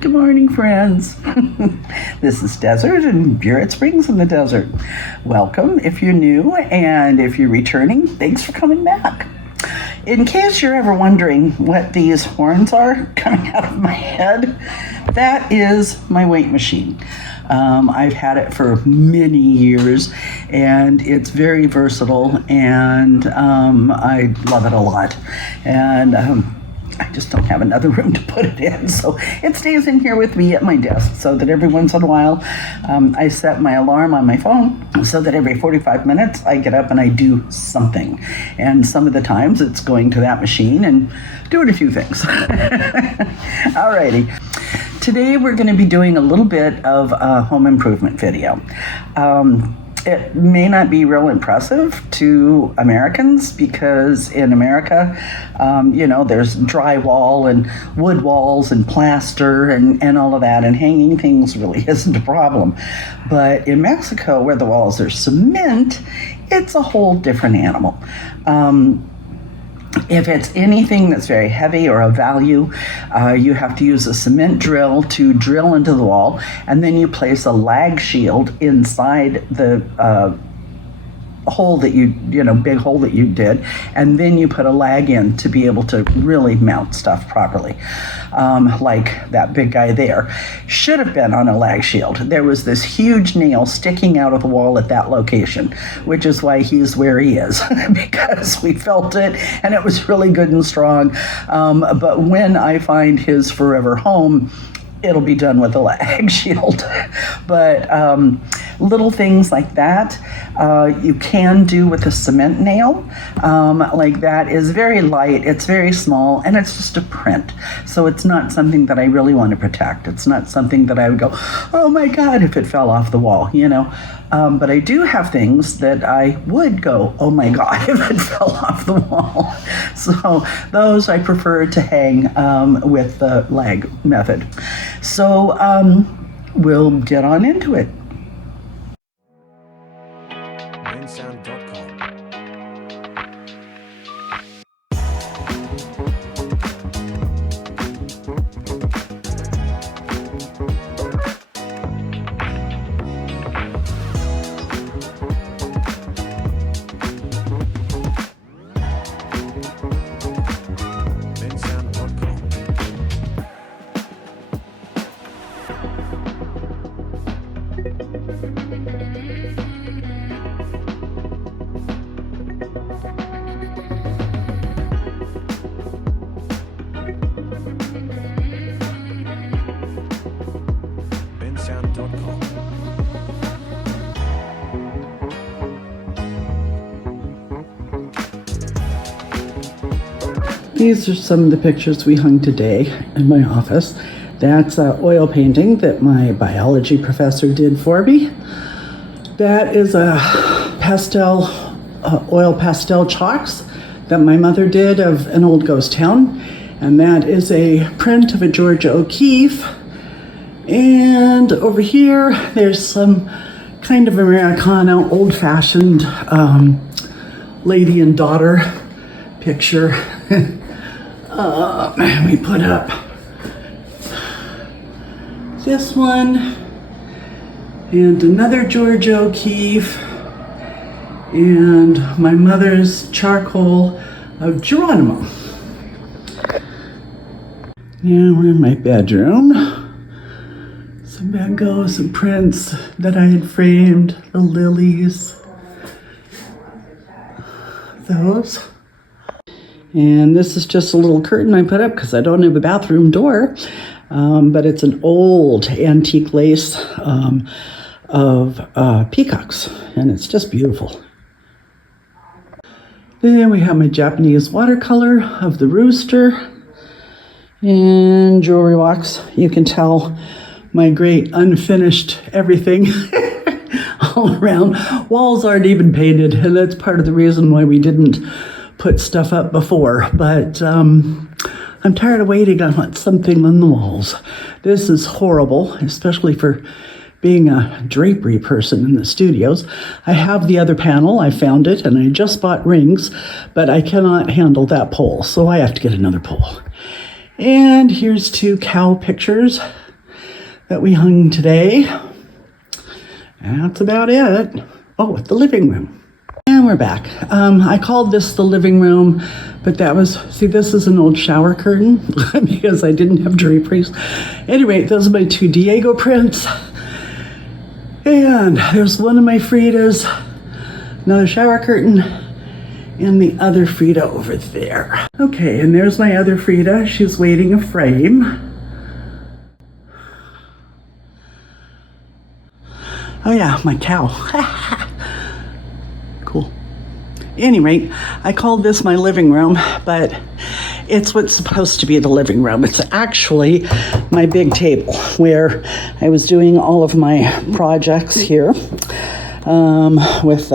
Good morning, friends. This is Desert, and you're at Springs in the Desert. Welcome if you're new, and if you're returning, thanks for coming back. In case you're ever wondering what these horns are coming out of my head, that is my weight machine. I've had it for many years, and it's very versatile, and I love it a lot. And I just don't have another room to put it in, so it stays in here with me at my desk, so that every once in a while I set my alarm on my phone so that every 45 minutes I get up and I do something. And some of the times it's going to that machine and doing a few things. Alrighty. Today we're going to be doing a little bit of a home improvement video. It may not be real impressive to Americans because in America, there's drywall and wood walls and plaster and all of that, and hanging things really isn't a problem. But in Mexico, where the walls are cement, it's a whole different animal. If it's anything that's very heavy or of value, you have to use a cement drill to drill into the wall, and then you place a lag shield inside the hole that big hole that you did, and then you put a lag in to be able to really mount stuff properly. Like that big guy there should have been on a lag shield. There was this huge nail sticking out of the wall at that location, which is why he's where he is, because we felt it and it was really good and strong. But when I find his forever home, it'll be done with a lag shield. But little things like that you can do with a cement nail. Like that is very light, it's very small, and it's just a print. So it's not something that I really want to protect. It's not something that I would go, oh my God, if it fell off the wall, But I do have things that I would go, oh my God, if it fell off the wall. So those I prefer to hang with the lag method. So we'll get on into it. These are some of the pictures we hung today in my office. That's oil painting that my biology professor did for me. That is a oil pastel chalks that my mother did of an old ghost town. And that is a print of a Georgia O'Keeffe. And over here, there's some kind of Americana, old-fashioned lady and daughter picture. We put up this one and another Georgia O'Keeffe and my mother's charcoal of Geronimo. Now we're in my bedroom. Some Van Gogh, some prints that I had framed, the lilies, those. And this is just a little curtain I put up because I don't have a bathroom door, but it's an old antique lace of peacocks, and it's just beautiful. Then we have my Japanese watercolor of the rooster and jewelry box. You can tell my great unfinished everything all around. Walls aren't even painted, and that's part of the reason why we didn't put stuff up before, but I'm tired of waiting. I want something on the walls. This is horrible, especially for being a drapery person in the studios. I have the other panel, I found it, and I just bought rings, but I cannot handle that pole, so I have to get another pole. And here's two cow pictures that we hung today. And that's about it. Oh, the living room. And we're back. I called this the living room, but that was, see, this is an old shower curtain because I didn't have draperies. Anyway, those are my 2 Diego prints. And there's one of my Fridas, another shower curtain, and the other Frida over there. Okay, and there's my other Frida. She's waiting a frame. Oh yeah, my cow. Cool. Any rate, I called this my living room, but it's what's supposed to be the living room. It's actually my big table where I was doing all of my projects here with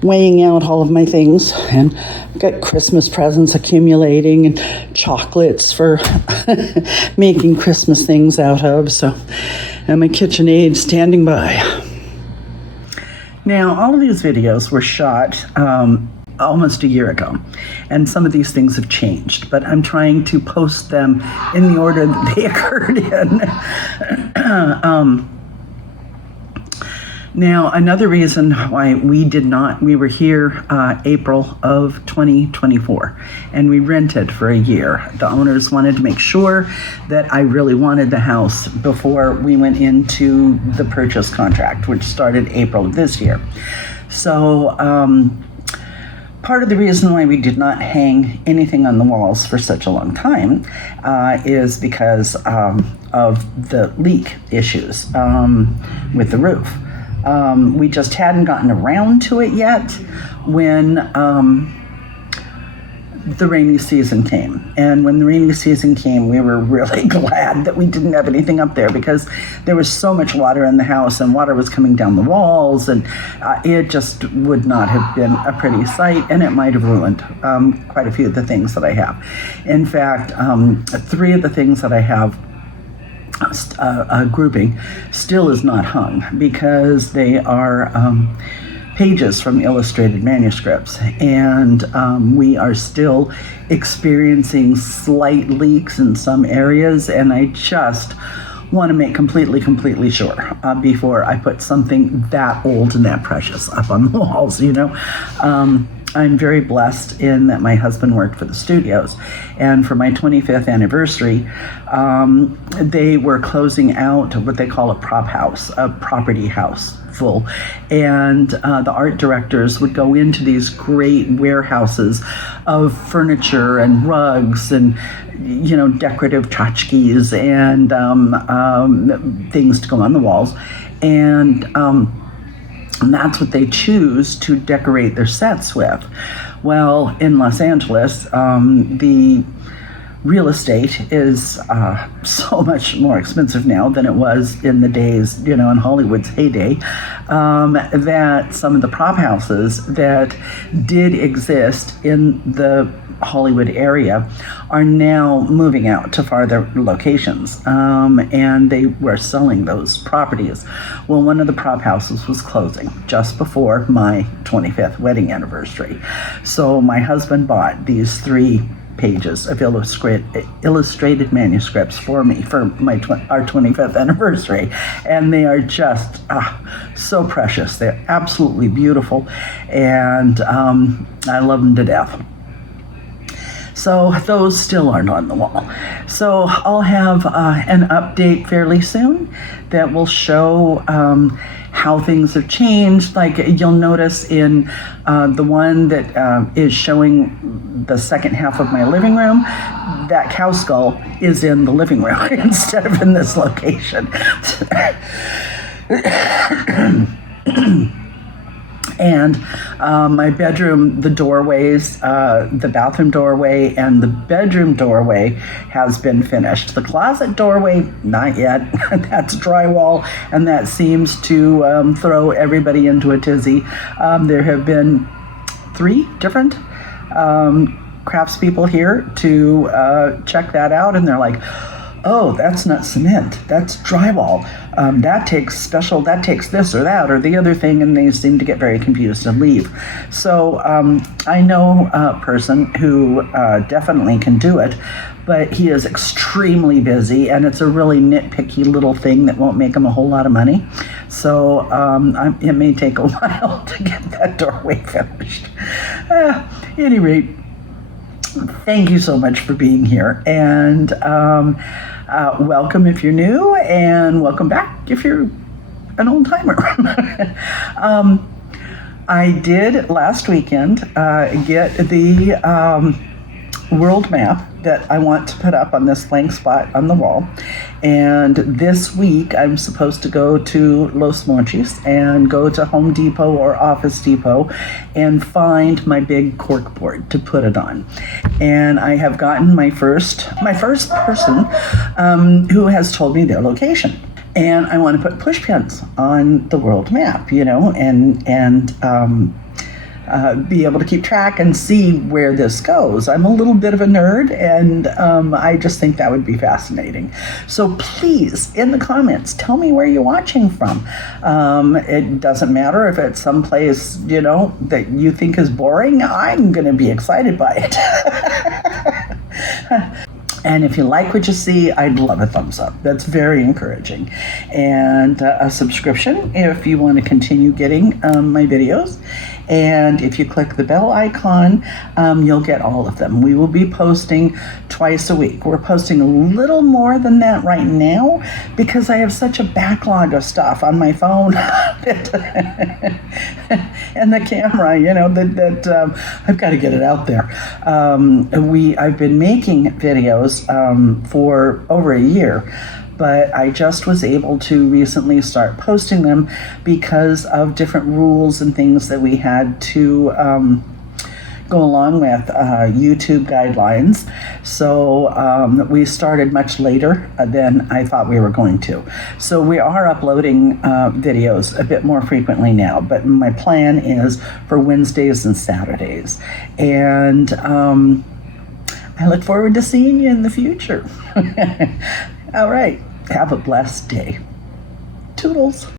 weighing out all of my things, and I've got Christmas presents accumulating and chocolates for making Christmas things out of. So, and my KitchenAid standing by. Now, all of these videos were shot almost a year ago, and some of these things have changed, but I'm trying to post them in the order that they occurred in. Now, another reason why we were here April of 2024, and we rented for a year. The owners wanted to make sure that I really wanted the house before we went into the purchase contract, which started April of this year. So, part of the reason why we did not hang anything on the walls for such a long time is because of the leak issues with the roof. We just hadn't gotten around to it yet when the rainy season came. And when the rainy season came, we were really glad that we didn't have anything up there, because there was so much water in the house, and water was coming down the walls, and it just would not have been a pretty sight, and it might have ruined quite a few of the things that I have. In fact, 3 of the things that I have grouping still is not hung, because they are pages from illustrated manuscripts, and we are still experiencing slight leaks in some areas, and I just want to make completely sure before I put something that old and that precious up on the walls, you know. I'm very blessed in that my husband worked for the studios, and for my 25th anniversary, they were closing out what they call a prop house, a property house full, and the art directors would go into these great warehouses of furniture and rugs and, you know, decorative tchotchkes and things to go on the walls, and that's what they choose to decorate their sets with. Well, in Los Angeles, the real estate is so much more expensive now than it was in the days, you know, in Hollywood's heyday, that some of the prop houses that did exist in the Hollywood area are now moving out to farther locations, and they were selling those properties. Well, one of the prop houses was closing just before my 25th wedding anniversary. So my husband bought these 3 pages of illustrated manuscripts for me for our 25th anniversary, and they are just so precious. They're absolutely beautiful, and I love them to death. So those still aren't on the wall. So I'll have an update fairly soon that will show how things have changed. Like, you'll notice in the one that is showing the second half of my living room, that cow skull is in the living room instead of in this location. And my bedroom, the doorways, the bathroom doorway and the bedroom doorway has been finished. The closet doorway, not yet. That's drywall, and that seems to throw everybody into a tizzy. There have been 3 different craftspeople here to check that out, and they're like, oh, that's not cement, that's drywall. That takes this or that or the other thing, and they seem to get very confused and leave. So I know a person who definitely can do it, but he is extremely busy, and it's a really nitpicky little thing that won't make him a whole lot of money. So it may take a while to get that doorway finished. At any rate, thank you so much for being here, and welcome if you're new, and welcome back if you're an old timer. I did last weekend get the world map that I want to put up on this blank spot on the wall. And this week I'm supposed to go to Los Mochis and go to Home Depot or Office Depot and find my big cork board to put it on. And I have gotten my first person who has told me their location. And I want to put push pins on the world map, and be able to keep track and see where this goes. I'm a little bit of a nerd, and I just think that would be fascinating. So please, in the comments, tell me where you're watching from. It doesn't matter if it's someplace, that you think is boring. I'm going to be excited by it. And if you like what you see, I'd love a thumbs up. That's very encouraging. And a subscription if you want to continue getting my videos. And if you click the bell icon, you'll get all of them. We will be posting twice a week. We're posting a little more than that right now because I have such a backlog of stuff on my phone and the camera, that I've got to get it out there. I've been making videos for over a year, but I just was able to recently start posting them because of different rules and things that we had to go along with YouTube guidelines. So we started much later than I thought we were going to. So we are uploading videos a bit more frequently now, but my plan is for Wednesdays and Saturdays. And I look forward to seeing you in the future. All right. Have a blessed day. Toodles.